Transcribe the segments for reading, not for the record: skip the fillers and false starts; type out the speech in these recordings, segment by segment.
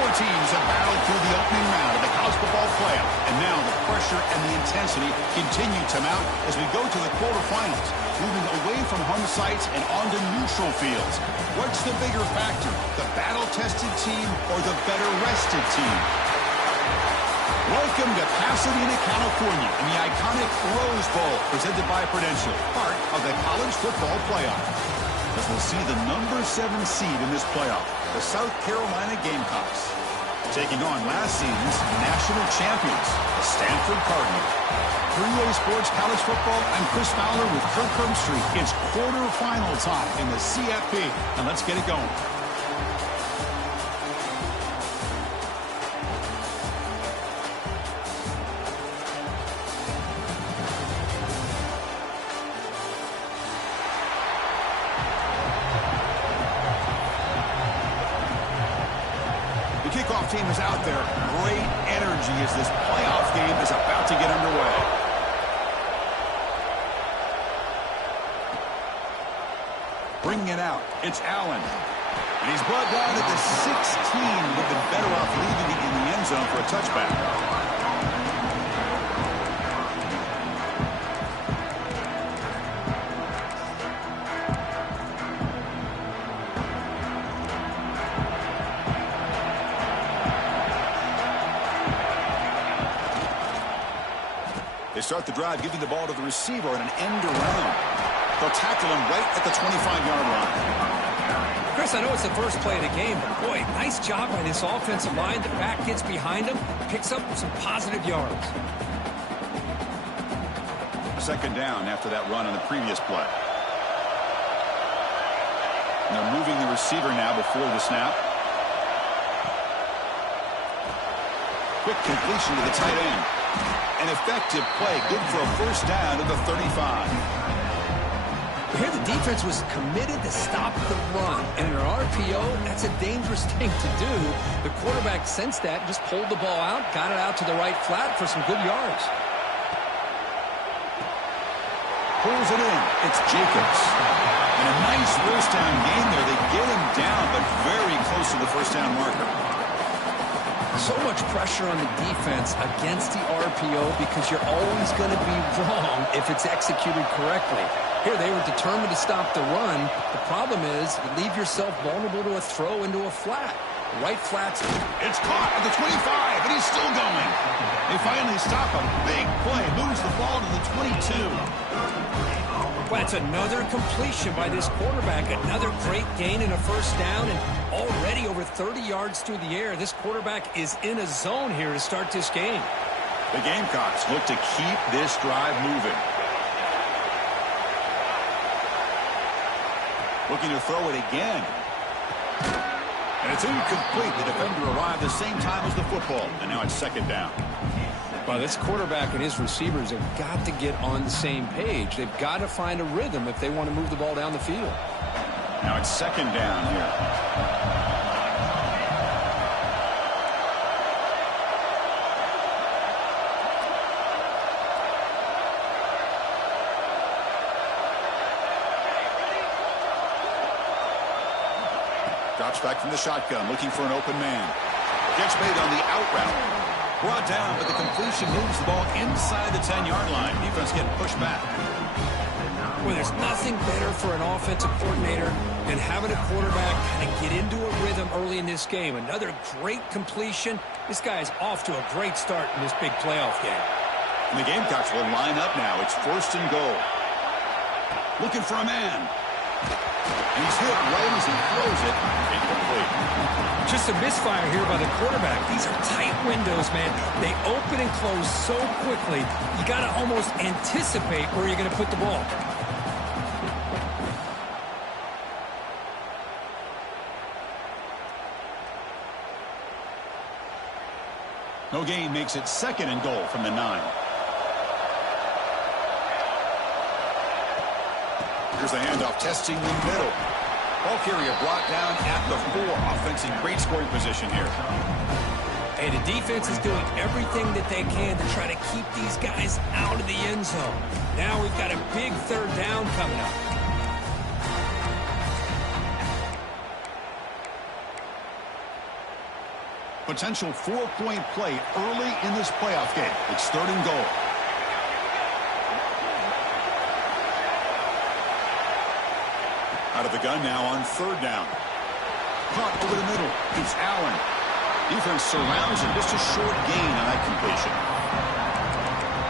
Four teams have battled through the opening round of the college football playoff, and now the pressure and the intensity continue to mount as we go to the quarterfinals, moving away from home sites and onto neutral fields. What's the bigger factor, the battle-tested team or the better-rested team? Welcome to Pasadena, California, in the iconic Rose Bowl, presented by Prudential, part of the college football playoff. As we'll see the number 7 seed in this playoff, the South Carolina Gamecocks, taking on last season's national champions, the Stanford Cardinals. 3A Sports College Football, I'm Chris Fowler with Kirk Herbstreit. It's quarterfinal time in the CFB, and let's get it going. Kickoff team is out there. Great energy as this playoff game is about to get underway. Bringing it out, it's Allen. And he's brought down to the 16. Would have been better off leaving it in the end zone for a touchback. They start the drive, giving the ball to the receiver and an end around. They'll tackle him right at the 25-yard line. Chris, I know it's the first play of the game, but boy, nice job by this offensive line. The back gets behind him, picks up some positive yards. Second down after that run on the previous play. And they're moving the receiver now before the snap. Quick completion to the tight end. An effective play, good for a first down at the 35. Here the defense was committed to stop the run. And in an RPO, that's a dangerous thing to do. The quarterback sensed that, just pulled the ball out, got it out to the right flat for some good yards. Pulls it in. It's Jacobs. And a nice first down gain there. They get him down, but very close to the first down marker. So much pressure on the defense against the RPO because you're always going to be wrong if it's executed correctly. Here, they were determined to stop the run. The problem is you leave yourself vulnerable to a throw into a flat. Right flats. It's caught at the 25, and he's still going. They finally stop him. Big play. Moves the ball to the 22. Well, that's another completion by this quarterback. Another great gain and a first down, and already over 30 yards through the air. This quarterback is in a zone here to start this game. The Gamecocks look to keep this drive moving. Looking to throw it again. And it's incomplete. The defender arrived the same time as the football, and now it's second down. Well, this quarterback and his receivers have got to get on the same page. They've got to find a rhythm if they want to move the ball down the field. Now it's second down here. Drops back from the shotgun, looking for an open man. Gets made on the out route. Brought down, but the completion moves the ball inside the 10-yard line. Defense getting pushed back. Well, there's nothing better for an offensive coordinator than having a quarterback kind of get into a rhythm early in this game. Another great completion. This guy is off to a great start in this big playoff game. And the Gamecocks will line up now. It's first and goal. Looking for a man. And he's hit right as he throws it. Incomplete. Just a misfire here by the quarterback. These are tight windows, man. They open and close so quickly. You got to almost anticipate where you're going to put the ball. No gain makes it second and goal from the 9. Here's the handoff, testing the middle. Ball carrier brought down at the 4. Offense in great scoring position here. Hey, the defense is doing everything that they can to try to keep these guys out of the end zone. Now we've got a big third down coming up. Potential 4-point play early in this playoff game. It's 3rd and goal. Out of the gun now on 3rd down. Caught over the middle. It's Allen. Defense surrounds him. Just a short gain on that completion.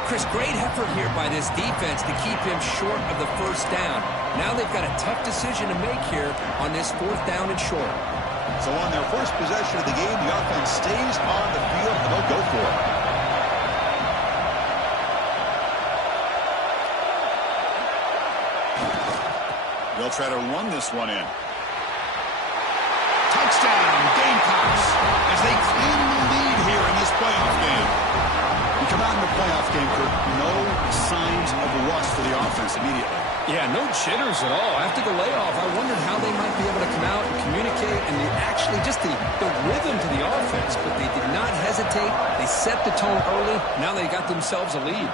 Chris, great effort here by this defense to keep him short of the 1st down. Now they've got a tough decision to make here on this 4th down and short. So on their first possession of the game, the offense stays on the field and they'll go for it. They'll try to run this one in. Touchdown, Gamecocks, as they claim the lead here in this playoff game. We come out in the playoff game, Kurt, no signs of rust for the offense immediately. Yeah, no jitters at all. After the layoff, I wondered how they might be able to come out and communicate and actually just the rhythm to the offense. But they did not hesitate. They set the tone early. Now they got themselves a lead.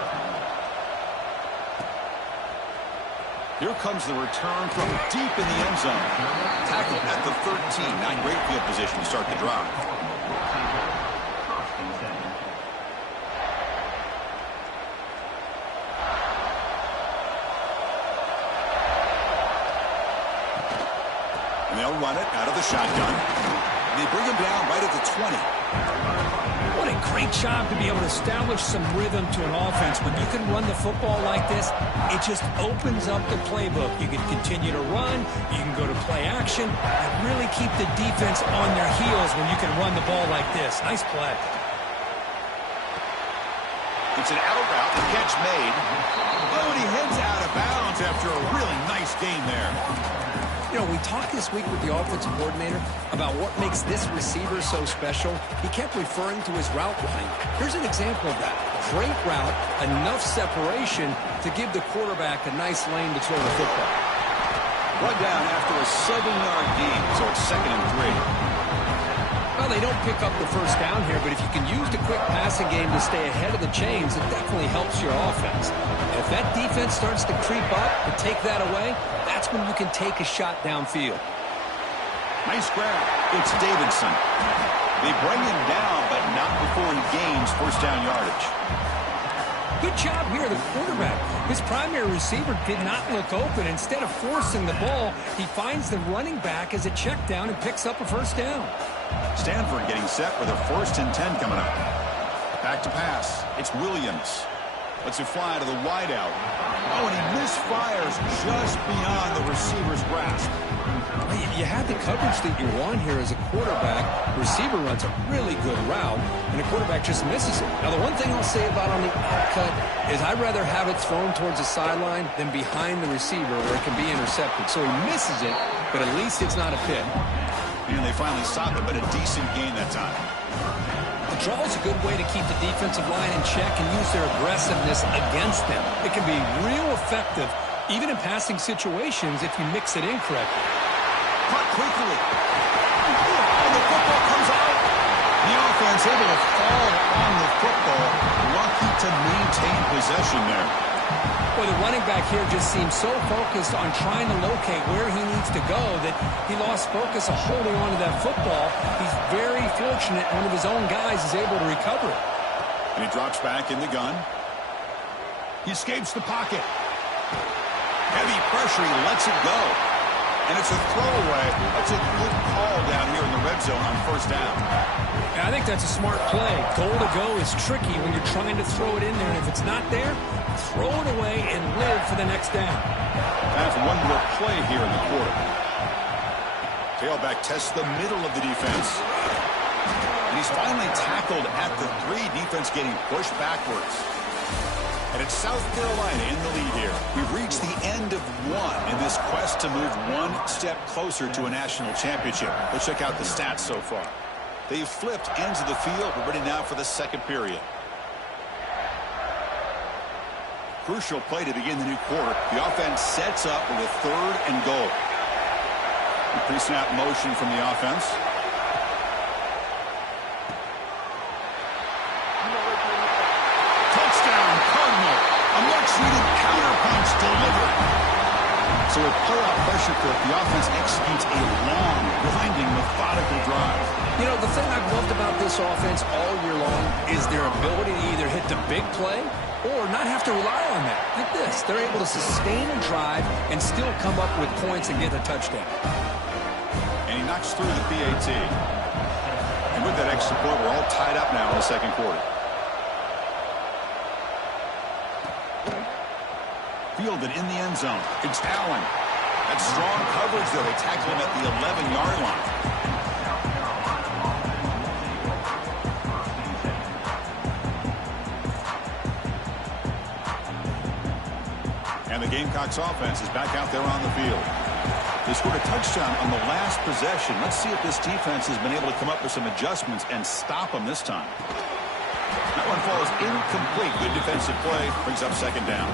Here comes the return from deep in the end zone. Tackled at the 13. Not in great field position to start the drive. And they'll run it out of the shotgun. And they bring him down right at the 20. What a great job to be able to establish some rhythm to an offense. When you can run the football like this, it just opens up the playbook. You can continue to run, you can go to play action, and really keep the defense on their heels when you can run the ball like this. Nice play. It's an out route, the catch made. Oh, and he heads out of bounds after a really nice gain there. You know, we talked this week with the offensive coordinator about what makes this receiver so special. He kept referring to his route running. Here's an example of that. Great route, enough separation to give the quarterback a nice lane to throw the football. Run down after a 7-yard gain, so it's 2nd and 3. Well, they don't pick up the 1st down here, but if you can use the quick passing game to stay ahead of the chains, it definitely helps your offense. And if that defense starts to creep up and take that away, that's when you can take a shot downfield. Nice grab. It's Davidson. They bring him down, but not before he gains 1st down yardage. Good job here, the quarterback. His primary receiver did not look open. Instead of forcing the ball, he finds the running back as a check down and picks up a 1st down. Stanford getting set for their 1st and 10 coming up. Back to pass. It's Williams. Lets it fly to the wideout. Oh, and he misfires just beyond the receiver's grasp. You had the coverage that you want here as a quarterback. Receiver runs a really good route, and the quarterback just misses it. Now, the one thing I'll say about on the outcut is I'd rather have it thrown towards the sideline than behind the receiver where it can be intercepted. So he misses it, but at least it's not a pick. And they finally stop it, but a decent gain that time. The draw is a good way to keep the defensive line in check and use their aggressiveness against them. It can be real effective, even in passing situations, if you mix it in correctly. Caught quickly. And the football comes out. The offense able to fall on the football. Lucky to maintain possession there. Well, the running back here just seems so focused on trying to locate where he needs to go that he lost focus of holding on to that football. He's very fortunate one of his own guys is able to recover it. And he drops back in the gun. He escapes the pocket. Heavy pressure, he lets it go. And it's a throwaway. That's a good call down here in the red zone on 1st down. Yeah, I think that's a smart play. Goal to go is tricky when you're trying to throw it in there. And if it's not there, throw it away and live for the next down. That's one more play here in the quarter. Tailback tests the middle of the defense. And he's finally tackled at the 3. Defense getting pushed backwards. And it's South Carolina in the lead here. We've reached the end of 1 in this quest to move one step closer to a national championship. Let's check out the stats so far. They've flipped ends of the field. We're ready now for the 2nd period. Crucial play to begin the new quarter. The offense sets up with a 3rd and goal. Pre-snap motion from the offense. Touchdown, Cardinal. A much-needed counterpunch delivered. So with playoff pressure cooked, the offense executes a long, grinding, methodical drive. You know, the thing I've loved about this offense all year long is their ability to either hit the big play or not have to rely on that. Like this, they're able to sustain a drive and still come up with points and get a touchdown. And he knocks through the PAT. And with that extra point, we're all tied up now in the second quarter. Fielded in the end zone. It's Allen. That's strong coverage, though. They tackle him at the 11-yard line. And the Gamecocks offense is back out there on the field. They scored a touchdown on the last possession. Let's see if this defense has been able to come up with some adjustments and stop them this time. That one falls incomplete. Good defensive play. Brings up second down.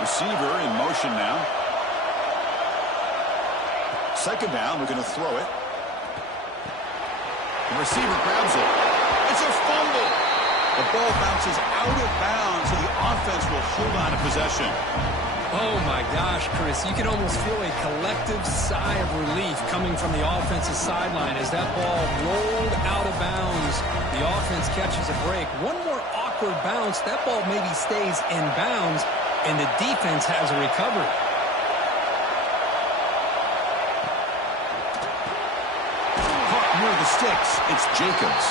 Receiver in motion now. Second down, we're going to throw it. The receiver grabs it. It's a fumble. The ball bounces out of bounds, so the offense will hold on to possession. Oh, my gosh, Chris. You can almost feel a collective sigh of relief coming from the offensive sideline as that ball rolled out of bounds. The offense catches a break. One more awkward bounce. That ball maybe stays in bounds, and the defense has a recovery. Caught near the sticks. It's Jacobs.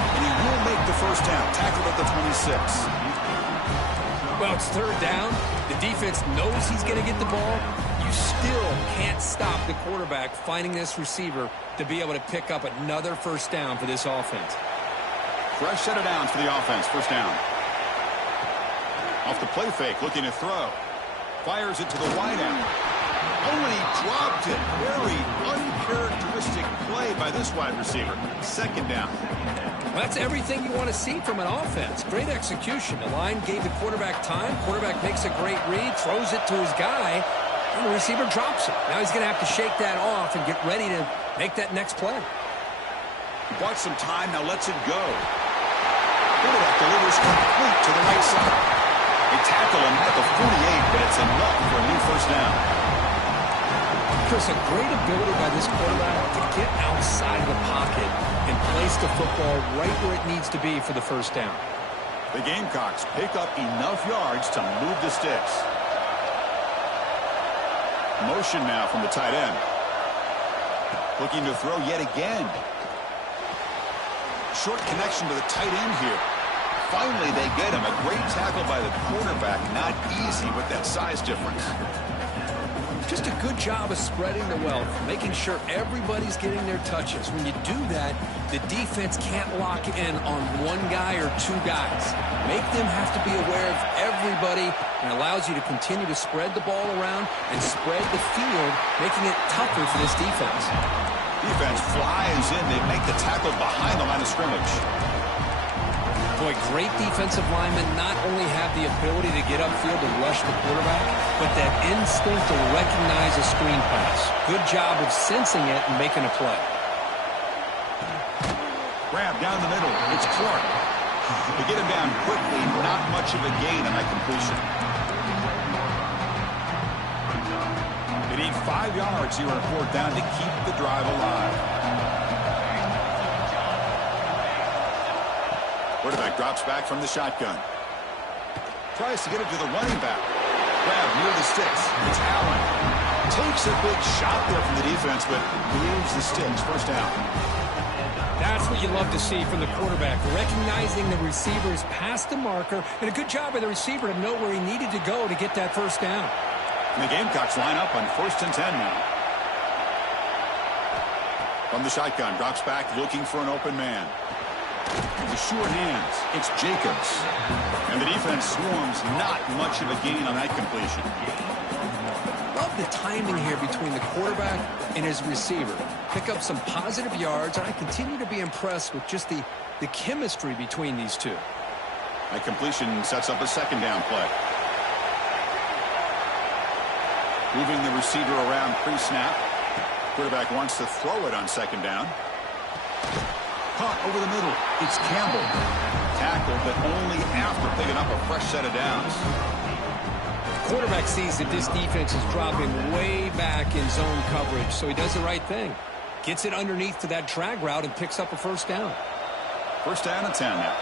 And he will make the first down. Tackled at the 26. Well, it's third down. The defense knows he's going to get the ball. You still can't stop the quarterback finding this receiver to be able to pick up another first down for this offense. Fresh set of downs for the offense. First down. Off the play fake, looking to throw. Fires it to the wideout. Oh, and he dropped it. Very uncharacteristic play by this wide receiver. Second down. Well, that's everything you want to see from an offense. Great execution. The line gave the quarterback time. Quarterback makes a great read, throws it to his guy, and the receiver drops it. Now he's going to have to shake that off and get ready to make that next play. He bought some time, now lets it go. Quarterback delivers complete to the right side. They tackle him at the 48, but it's enough for a new first down. Chris, a great ability by this quarterback to get outside of the pocket and place the football right where it needs to be for the first down. The Gamecocks pick up enough yards to move the sticks. Motion now from the tight end. Looking to throw yet again. Short connection to the tight end here. Finally, they get him. A great tackle by the quarterback. Not easy with that size difference. Just a good job of spreading the wealth, making sure everybody's getting their touches. When you do that, the defense can't lock in on one guy or two guys. Make them have to be aware of everybody, and allows you to continue to spread the ball around and spread the field, making it tougher for this defense. Defense flies in. They make the tackle behind the line of scrimmage. Boy, great defensive linemen not only have the ability to get upfield and rush the quarterback, but that instinct to recognize a screen pass. Good job of sensing it and making a play. Grab down the middle. It's Clark. They get him down quickly. Not much of a gain on that completion. They need 5 yards here on 4th down to keep the drive alive. Quarterback drops back from the shotgun. Tries to get it to the running back. Grab near the sticks. It's Allen. Takes a big shot there from the defense, but moves the sticks. First down. That's what you love to see from the quarterback. Recognizing the receiver is past the marker, and a good job by the receiver to know where he needed to go to get that first down. And the Gamecocks line up on 1st and 10 now. From the shotgun, drops back looking for an open man. The sure hands. It's Jacobs. And the defense swarms. Not much of a gain on that completion. Love the timing here between the quarterback and his receiver. Pick up some positive yards, and I continue to be impressed with just the chemistry between these two. That completion sets up a second down play. Moving the receiver around pre-snap. Quarterback wants to throw it on second down. Caught over the middle. It's Campbell. Tackled, but only after picking up a fresh set of downs. The quarterback sees that this defense is dropping way back in zone coverage, so he does the right thing. Gets it underneath to that drag route and picks up a first down. First down and 10 now.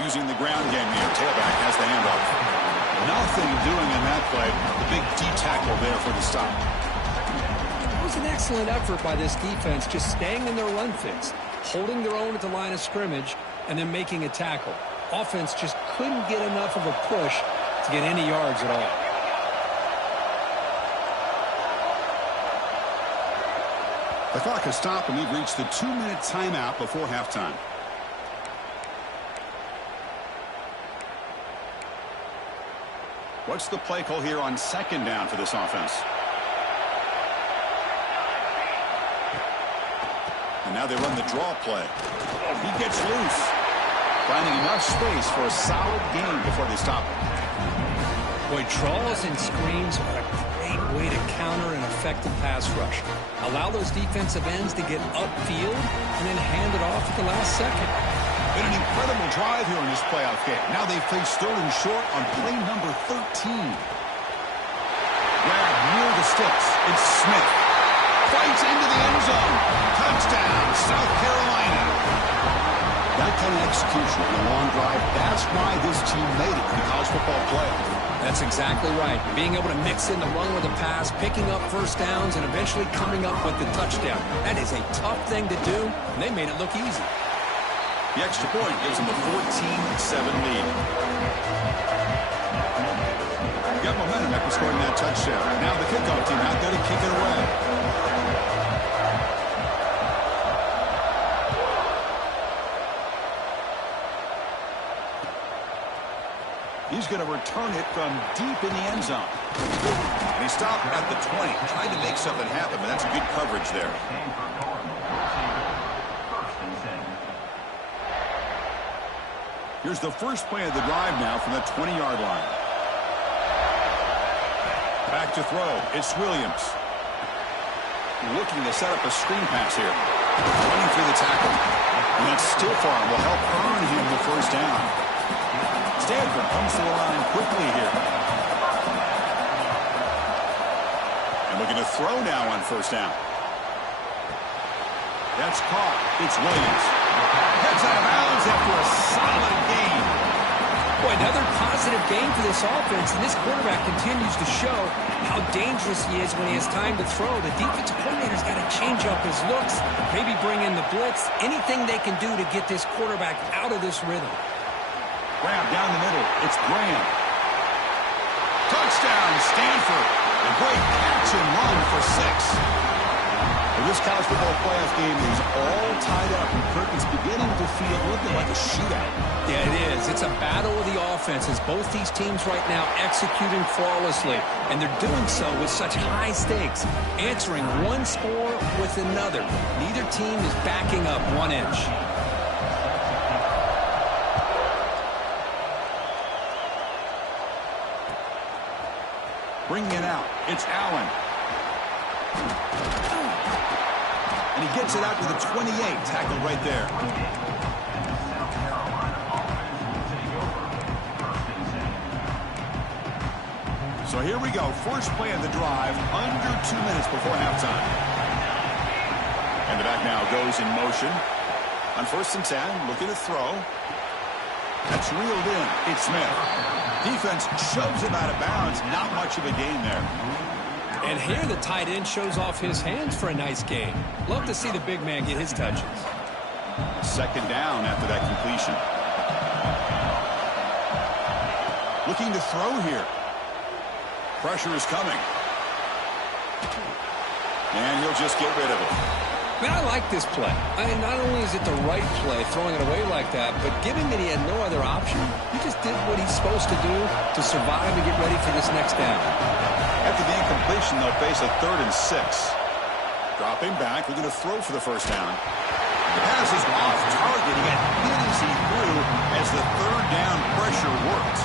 Using the ground game here. Tailback has the handoff. Nothing doing in that play. The big D tackle there for the stop. It was an excellent effort by this defense, just staying in their run fix, holding their own at the line of scrimmage, and then making a tackle. Offense just couldn't get enough of a push to get any yards at all. The clock has stopped, and we've reached the 2-minute timeout before halftime. What's the play call here on second down for this offense? And now they run the draw play. He gets loose. Finding enough space for a solid gain before they stop him. Boy, draws and screens are a great way to counter an effective pass rush. Allow those defensive ends to get upfield and then hand it off at the last second. Been an incredible drive here in this playoff game. Now they face third and short on play number 13. Grab near the sticks. It's Smith. Fights into the end zone. Touchdown, South Carolina. That kind of execution on a long drive, that's why this team made it to the college football playoff. That's exactly right. Being able to mix in the run with the pass, picking up first downs, and eventually coming up with the touchdown. That is a tough thing to do, and they made it look easy. The extra point gives them a 14-7 lead. Got momentum after scoring that touchdown. Now the kickoff team out there to kick it away. He's going to return it from deep in the end zone. And he stopped at the 20, trying to make something happen, but that's good coverage there. Here's the first play of the drive now from the 20-yard line. Back to throw. It's Williams. Looking to set up a screen pass here. Running through the tackle. And that still farm will help earn him the first down. Stanford comes to the line quickly here. And looking to throw now on first down. That's caught. It's Williams. Gets out of bounds after a solid game. Boy, another positive game for this offense, and this quarterback continues to show how dangerous he is when he has time to throw. The defensive coordinator's got to change up his looks, maybe bring in the blitz, anything they can do to get this quarterback out of this rhythm. Graham down the middle. It's Graham. Touchdown, Stanford. A great catch and run for 6. Well, this college football playoff game is all tied up, and Kirk is beginning to feel a little bit like a shootout. Yeah, it is. It's a battle of the offenses. Both these teams right now executing flawlessly, and they're doing so with such high stakes, answering one score with another. Neither team is backing up 1 inch. Bringing it out. It's Allen. And he gets it out to the 28. Tackled right there. So here we go. First play of the drive. Under 2 minutes before halftime. And the back now goes in motion. On 1st and 10. Looking to throw. That's reeled in. It's Smith. Defense shoves him out of bounds. Not much of a gain there. And here the tight end shows off his hands for a nice gain. Love to see the big man get his touches. Second down after that completion. Looking to throw here. Pressure is coming. And he'll just get rid of it. Man, I like this play. I mean, not only is it the right play, throwing it away like that, but given that he had no other option, he just did what he's supposed to do to survive and get ready for this next down. After the incompletion, they'll face a 3rd and 6. Dropping back, we're going to throw for the first down. The pass is off target. He got hit as he threw as the third down pressure worked.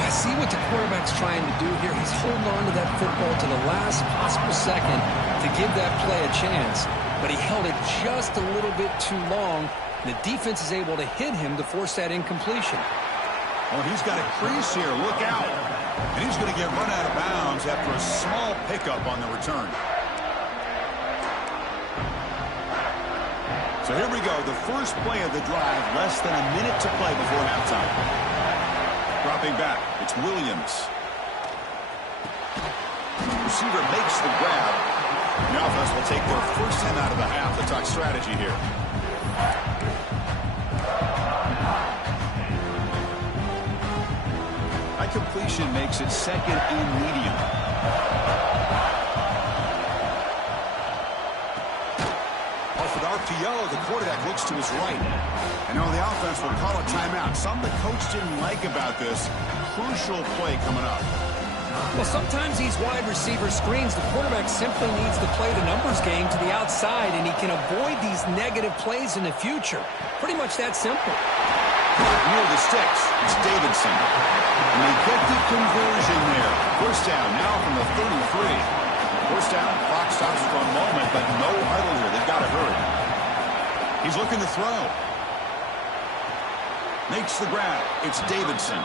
I see what the quarterback's trying to do here. He's holding on to that football to the last possible second to give that play a chance. But he held it just a little bit too long. The defense is able to hit him to force that incompletion. Oh, he's got a crease here. Look out. And he's going to get run out of bounds after a small pickup on the return. So here we go. The first play of the drive. Less than a minute to play before halftime. Dropping back. It's Williams. Receiver makes the grab. The offense will take their first 10 out of the half. The talk strategy here. That completion makes it second and medium. Off an RPO, the quarterback looks to his right. And now the offense will call a timeout. Something the coach didn't like about this. Crucial play coming up. Well, sometimes these wide receiver screens, the quarterback simply needs to play the numbers game to the outside, and he can avoid these negative plays in the future. Pretty much that simple. Near the sticks, it's Davidson. And they get the conversion there. First down now from the 33. First down, clock stops for a moment, but no huddle here. They've got to hurry. He's looking to throw. Makes the grab. It's Davidson.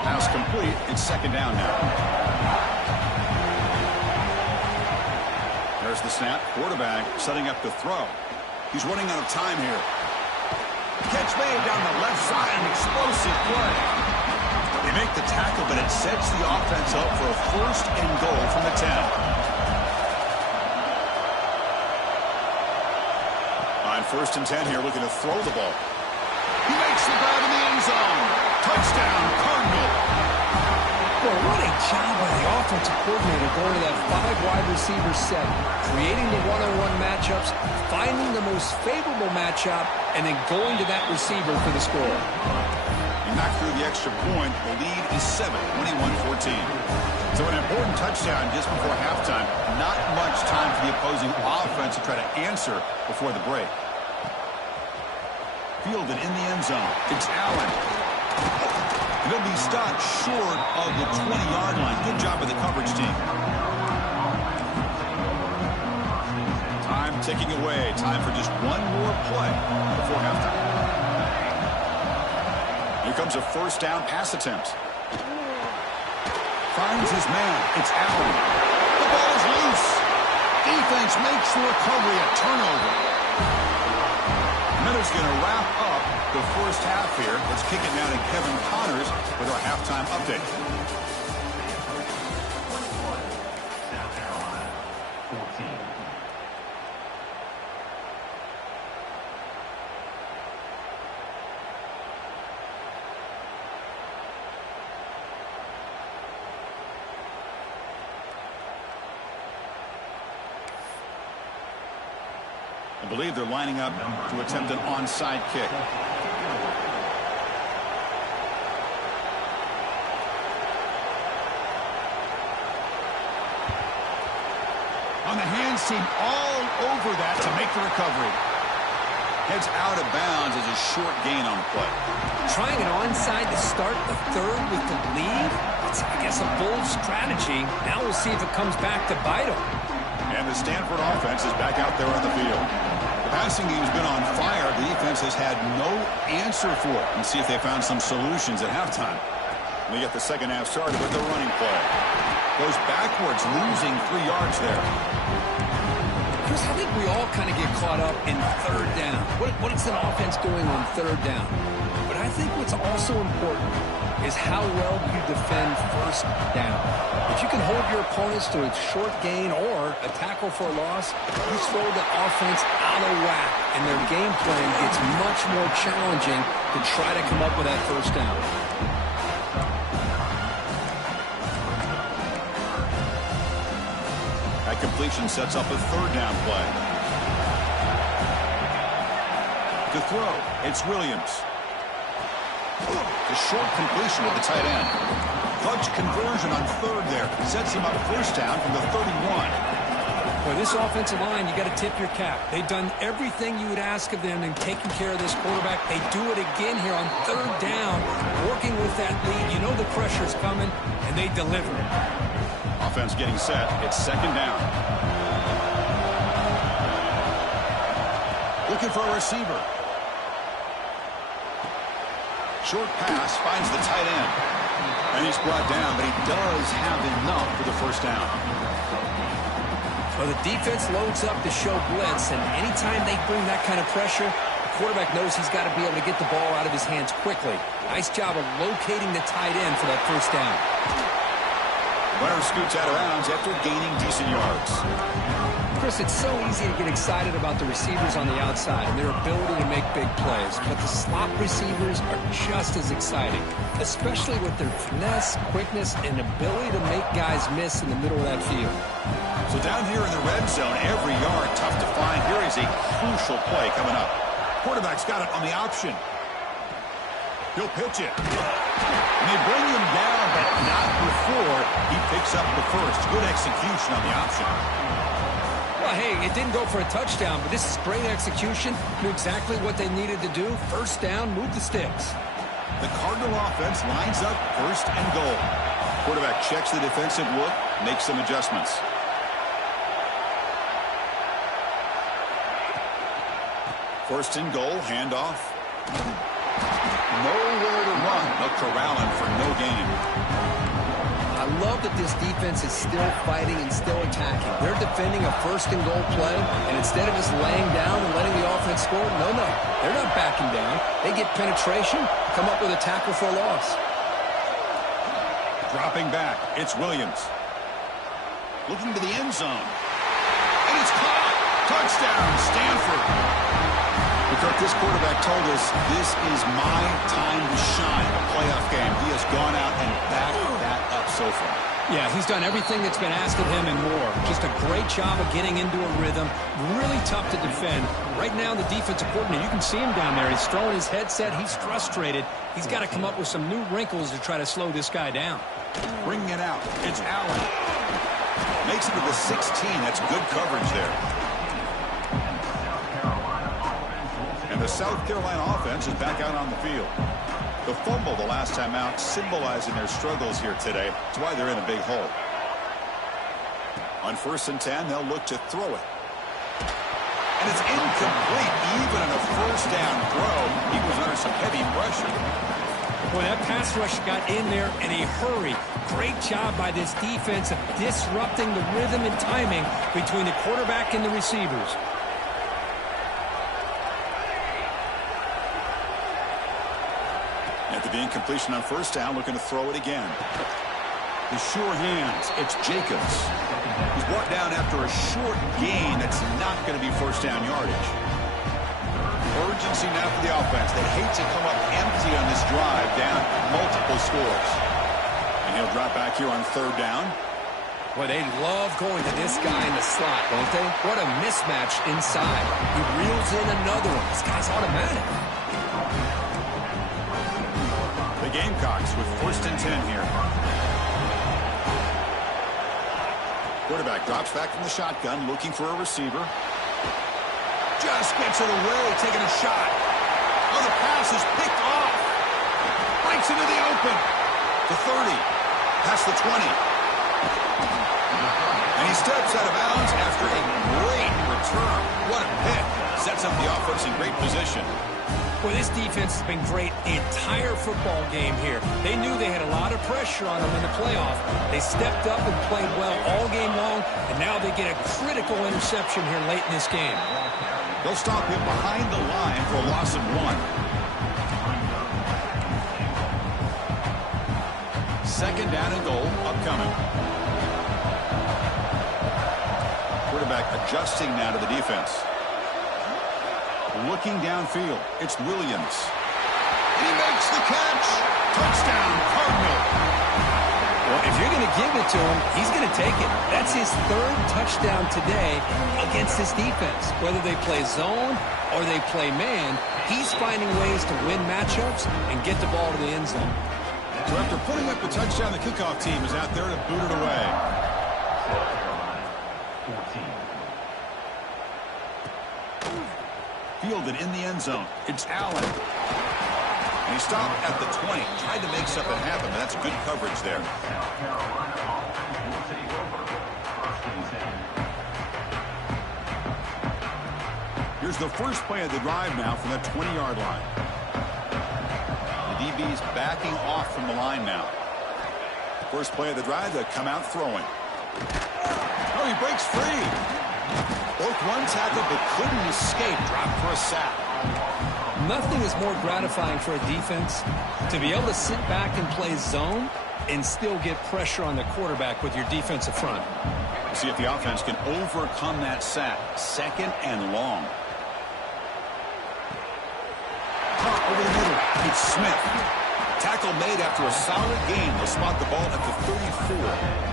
Pass complete. It's second down now. There's the snap. Quarterback setting up the throw. He's running out of time here. Catch made down the left side. An explosive play. They make the tackle, but it sets the offense up for a first and goal from the 10. On first and 10 here, looking to throw the ball. He makes the grab in the end zone. Touchdown, Cardinal. Well, what a job by the offensive coordinator going to that 5 wide receiver set, creating the one-on-one matchups, finding the most favorable matchup, and then going to that receiver for the score. And back through the extra point, the lead is 7, 21-14. So an important touchdown just before halftime. Not much time for the opposing offense to try to answer before the break. Fielded in the end zone. It's Allen. And he'll be stopped short of the 20-yard line. Good job by the coverage team. Time ticking away. Time for just one more play before halftime. Here comes a first down pass attempt. Finds his man. It's Allen. The ball is loose. Defense makes the recovery a turnover. Miller's going to wrap up the first half here. Let's kick it now to Kevin Connors with our halftime update. I believe they're lining up to attempt an onside kick. On the hands team all over that to make the recovery. Heads out of bounds as a short gain on the play. Trying an onside to start the third with the lead? It's, I guess, a bold strategy. Now we'll see if it comes back to bite them. And the Stanford offense is back out there on the field. The passing game's been on fire. The defense has had no answer for it. And see if they found some solutions at halftime. We get the second half started with the running play. Goes backwards, losing 3 yards there. Chris, I think we all kind of get caught up in third down. What is an offense doing on third down? But I think what's also important is how well you defend first down. If you can hold your opponents to a short gain or a tackle for a loss, you throw the offense out of whack, and their game plan gets much more challenging to try to come up with that first down. That completion sets up a third down play. To throw, it's Williams. The short completion to the tight end. Clutch conversion on third there. Sets him up first down from the 31. For this offensive line, you got to tip your cap. They've done everything you would ask of them in taking care of this quarterback. They do it again here on third down, working with that lead. You know the pressure's coming, and they deliver. Offense getting set. It's second down. Looking for a receiver. Short pass finds the tight end. And he's brought down, but he does have enough for the first down. Well, the defense loads up to show blitz, and anytime they bring that kind of pressure, the quarterback knows he's got to be able to get the ball out of his hands quickly. Nice job of locating the tight end for that first down. Runner scoots out of bounds after gaining decent yards. Chris, it's so easy to get excited about the receivers on the outside and their ability to make big plays, but the slot receivers are just as exciting, especially with their finesse, quickness, and ability to make guys miss in the middle of that field. So down here in the red zone, every yard tough to find. Here is a crucial play coming up. Quarterback's got it on the option. He'll pitch it. And they bring him down, but not before he picks up the first. Good execution on the option. Well, hey, it didn't go for a touchdown, but this is great execution. Knew exactly what they needed to do. First down, move the sticks. The Cardinal offense lines up first and goal. Quarterback checks the defensive look, makes some adjustments. First and goal, handoff. Nowhere to run. They'll corral him for no gain. I love that this defense is still fighting and still attacking. They're defending a first and goal play, and instead of just laying down and letting the offense score, no, they're not backing down. They get penetration, come up with a tackle for a loss. Dropping back, it's Williams. Looking to the end zone. And it's caught. Touchdown, Stanford. Kirk, this quarterback told us this is my time to shine. A playoff game. He has gone out and backed that up so far. Yeah, he's done everything that's been asked of him and more. Just a great job of getting into a rhythm. Really tough to defend. Right now, the defensive coordinator, you can see him down there. He's throwing his headset. He's frustrated. He's got to come up with some new wrinkles to try to slow this guy down. Bringing it out. It's Allen. Makes it to the 16. That's good coverage there. The South Carolina offense is back out on the field. The fumble the last time out symbolizing their struggles here today. That's why they're in a big hole. On 1st and 10, they'll look to throw it. And it's incomplete. Even on a first down throw, he was under some heavy pressure. Boy, that pass rush got in there in a hurry. Great job by this defense of disrupting the rhythm and timing between the quarterback and the receivers. After the incompletion on first down, looking to throw it again. The sure hands, it's Jacobs. He's brought down after a short gain that's not going to be first down yardage. Urgency now for the offense. They hate to come up empty on this drive, down multiple scores. And he'll drop back here on 3rd down. Well, they love going to this guy in the slot, don't they? What a mismatch inside. He reels in another one. This guy's automatic. The Gamecocks with 1st and 10 here. Quarterback drops back from the shotgun, looking for a receiver. Just gets it away, taking a shot. Oh, the pass is picked off. Breaks into the open. The 30. Past the 20. And he steps out of bounds after a great return. What a pick. Sets up the offense in great position. Well, this defense has been great the entire football game here. They knew they had a lot of pressure on them in the playoff. They stepped up and played well all game long, and now they get a critical interception here late in this game. They'll stop him behind the line for a loss of 1. 2nd down and goal upcoming. Quarterback adjusting now to the defense. Looking downfield, it's Williams. And he makes the catch. Touchdown, Cardinal. Well, if you're going to give it to him, he's going to take it. That's his 3rd touchdown today against this defense. Whether they play zone or they play man, he's finding ways to win matchups and get the ball to the end zone. So after putting up the touchdown, the kickoff team is out there to boot it away. Fielded in the end zone. It's Allen. And he stopped at the 20. Tried to make something happen, but that's good coverage there. Here's the first play of the drive now from the 20-yard line. The DB's backing off from the line now. First play of the drive, they come out throwing. Oh, he breaks free. Broke one tackle but couldn't escape. Dropped for a sack. Nothing is more gratifying for a defense to be able to sit back and play zone and still get pressure on the quarterback with your defensive front. See if the offense can overcome that sack. Second and long. Caught over the middle. It's Smith. Tackle made after a solid gain. They'll spot the ball at the 34.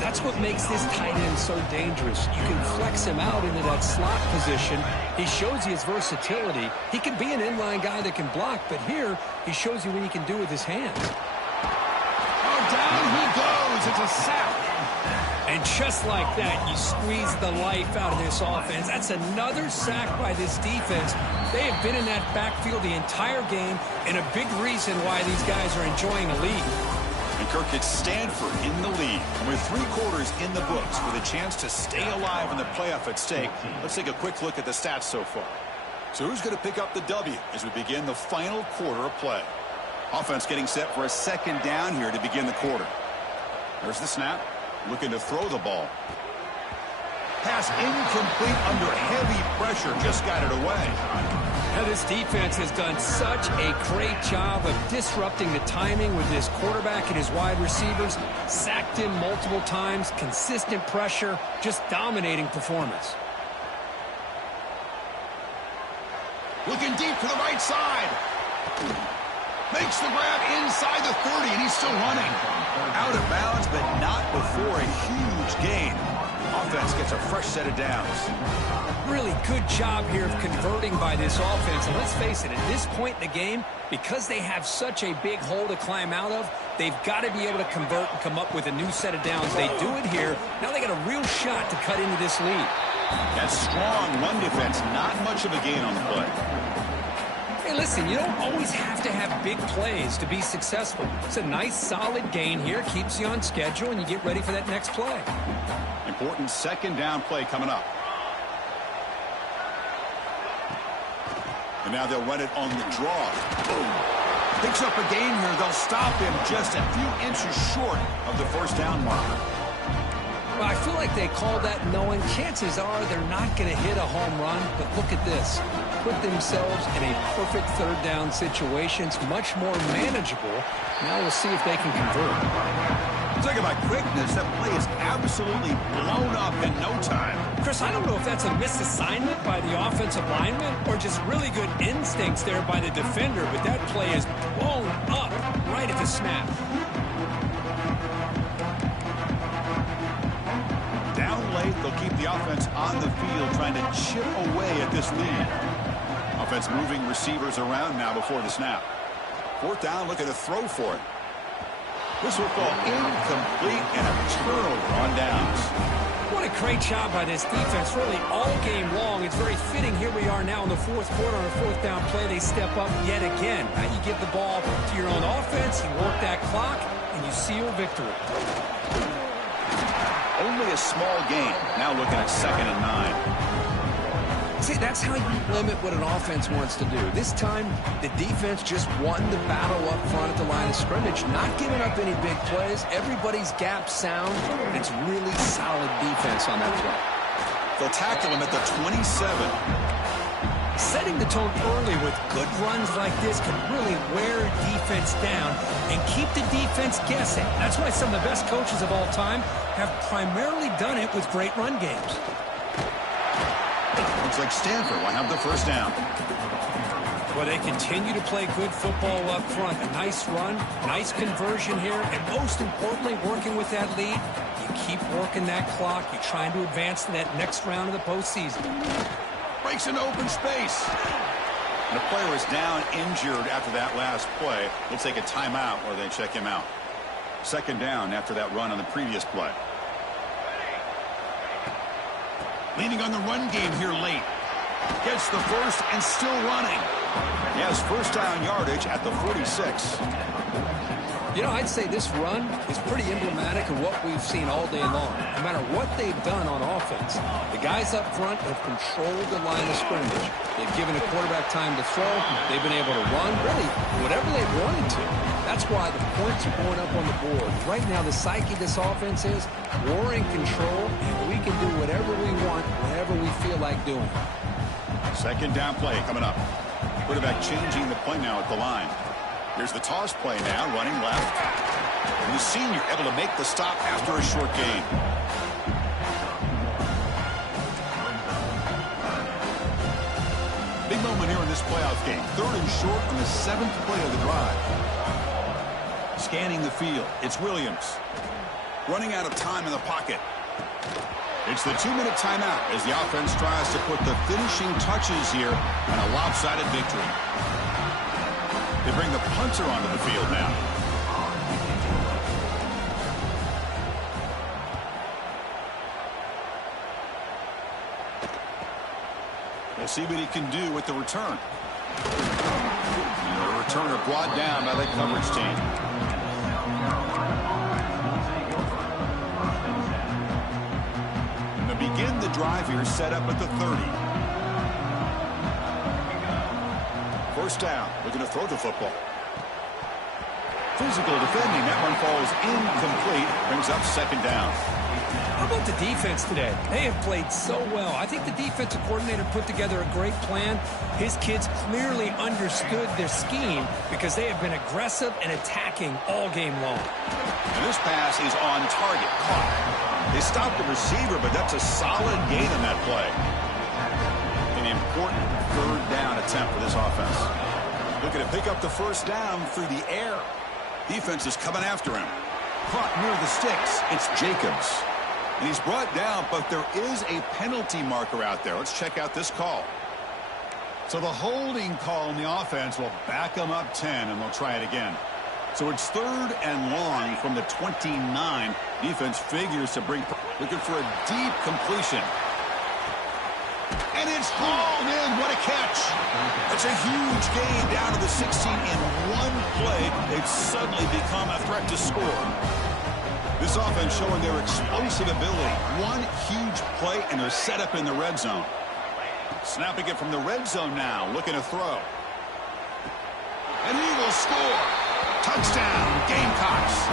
That's what makes this tight end so dangerous. You can flex him out into that slot position. He shows you his versatility. He can be an inline guy that can block, but here he shows you what he can do with his hands. Oh, down he goes. It's a sack. And just like that, you squeeze the life out of this offense. That's another sack by this defense. They have been in that backfield the entire game, and a big reason why these guys are enjoying a lead. And Kirk, it's Stanford in the lead. And with 3 quarters in the books with a chance to stay alive in the playoff at stake, let's take a quick look at the stats so far. So who's going to pick up the W as we begin the final quarter of play? Offense getting set for a second down here to begin the quarter. There's the snap. Looking to throw the ball. Pass incomplete under heavy pressure. Just got it away. Now, this defense has done such a great job of disrupting the timing with this quarterback and his wide receivers. Sacked him multiple times. Consistent pressure. Just dominating performance. Looking deep to the right side. Makes the grab inside the 30, and he's still running. Out of bounds, but not before a huge gain. Offense gets a fresh set of downs. Really good job here of converting by this offense. And let's face it, at this point in the game, because they have such a big hole to climb out of, they've got to be able to convert and come up with a new set of downs. They do it here. Now they got a real shot to cut into this lead. That strong run defense, not much of a gain on the play. Hey, listen, you don't always have to have big plays to be successful. It's a nice, solid gain here. Keeps you on schedule, and you get ready for that next play. Important second down play coming up. And now they'll run it on the draw. Boom. Picks up a gain here. They'll stop him just a few inches short of the first down marker. Well, I feel like they call that knowing chances are they're not going to hit a home run. But look at this. Put themselves in a perfect third down situation. It's much more manageable. Now we'll see if they can convert. Talking about quickness, that play is absolutely blown up in no time. Chris, I don't know if that's a misassignment by the offensive lineman or just really good instincts there by the defender, but that play is blown up right at the snap. Down late, they'll keep the offense on the field trying to chip away at this lead. Offense moving receivers around now before the snap. Fourth down, looking to throw for it. This will fall incomplete and a turnover on downs. What a great job by this defense, really all game long. It's very fitting. Here we are now in the fourth quarter on a fourth down play. They step up yet again. Now you give the ball to your own offense, you work that clock, and you seal victory. Only a small gain. Now looking at 2nd and 9. See, that's how you limit what an offense wants to do. This time, the defense just won the battle up front at the line of scrimmage, not giving up any big plays. Everybody's gap sound. It's really solid defense on that play. They'll tackle him at the 27. Setting the tone early with good runs like this can really wear a defense down and keep the defense guessing. That's why some of the best coaches of all time have primarily done it with great run games. Looks like Stanford will have the first down. Well, they continue to play good football up front. A nice run, nice conversion here, and most importantly, working with that lead, you keep working that clock. You're trying to advance to that next round of the postseason. Breaks into open space. And the player is down injured after that last play. We'll take a timeout or they check him out. Second down after that run on the previous play. Leaning on the run game here late. Gets the first and still running. He has first down yardage at the 46. You know, I'd say this run is pretty emblematic of what we've seen all day long. No matter what they've done on offense, the guys up front have controlled the line of scrimmage. They've given the quarterback time to throw. They've been able to run, really, whatever they've wanted to. That's why the points are going up on the board. Right now, the psyche of this offense is we're in control, and we can do whatever we want, whenever we feel like doing. Second down play coming up. Quarterback changing the play now at the line. Here's the toss play now, running left. And the senior able to make the stop after a short gain. Big moment here in this playoff game. Third and short on the 7th play of the drive. Scanning the field, it's Williams. Running out of time in the pocket. It's the 2-minute timeout as the offense tries to put the finishing touches here on a lopsided victory. They bring the punter onto the field now. We'll see what he can do with the return. And the returner brought down by the coverage team. And to begin the drive here, set up at the 30. First down, looking to throw the football. Physical defending, that one falls incomplete, brings up second down. How about the defense today? They have played so well. I think the defensive coordinator put together a great plan. His kids clearly understood their scheme because they have been aggressive and attacking all game long. And this pass is on target, caught. They stopped the receiver, but that's a solid gain on that play. An important third down attempt for this offense. Looking to pick up the first down through the air. Defense is coming after him. Caught near the sticks. It's Jacobs. And he's brought down, but there is a penalty marker out there. Let's check out this call. So the holding call in the offense will back them up 10, and they'll try it again. So it's third and long from the 29. Defense figures to bring, looking for a deep completion. And it's hauled in. What a catch. That's a huge gain down to the 16 in one play. They've suddenly become a threat to score. This offense showing their explosive ability. One huge play, and they're set up in the red zone. Snapping it from the red zone now, looking to throw. And he will score. Touchdown, Gamecocks.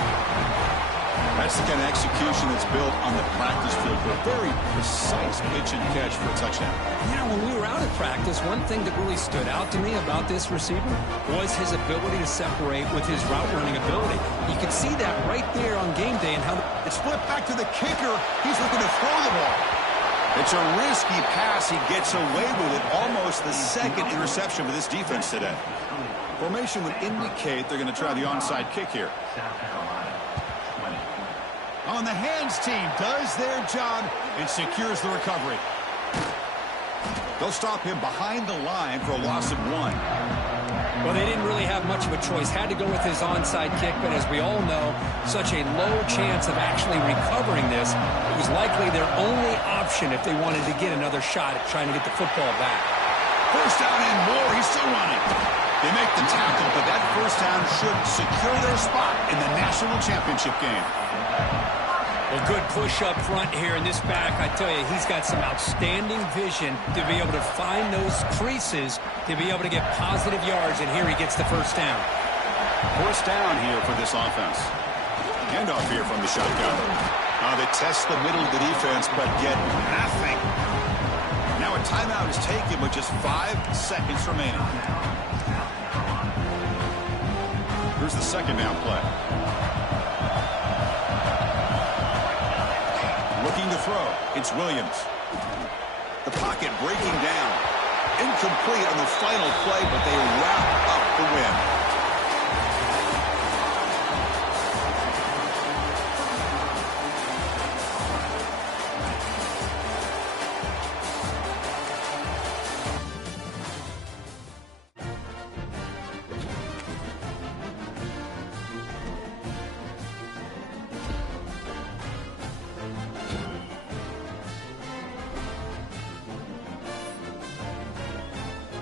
That's the kind of execution that's built on the practice field for a very precise pitch and catch for a touchdown. Yeah, when we were out at practice, one thing that really stood out to me about this receiver was his ability to separate with his route running ability. You could see that right there on game day and how it's flipped back to the kicker. He's looking to throw the ball. It's a risky pass. He gets away with it. Almost the second interception for this defense today. Formation would indicate they're going to try the onside kick here. On the hands team does their job and secures the recovery. They'll stop him behind the line for a loss of 1. Well, they didn't really have much of a choice. Had to go with his onside kick, but as we all know, such a low chance of actually recovering this. It was likely their only option if they wanted to get another shot at trying to get the football back. First down and more. He's still running. They make the tackle, but that first down should secure their spot in the national championship game. Well, good push up front here in this back. I tell you, he's got some outstanding vision to be able to find those creases, to be able to get positive yards, and here he gets the first down. First down here for this offense. Handoff here from the shotgun. They test the middle of the defense, but get nothing. Now a timeout is taken with just 5 seconds remaining. Here's the second down play. Looking to throw. It's Williams. The pocket breaking down. Incomplete on the final play, but they wrap up the win.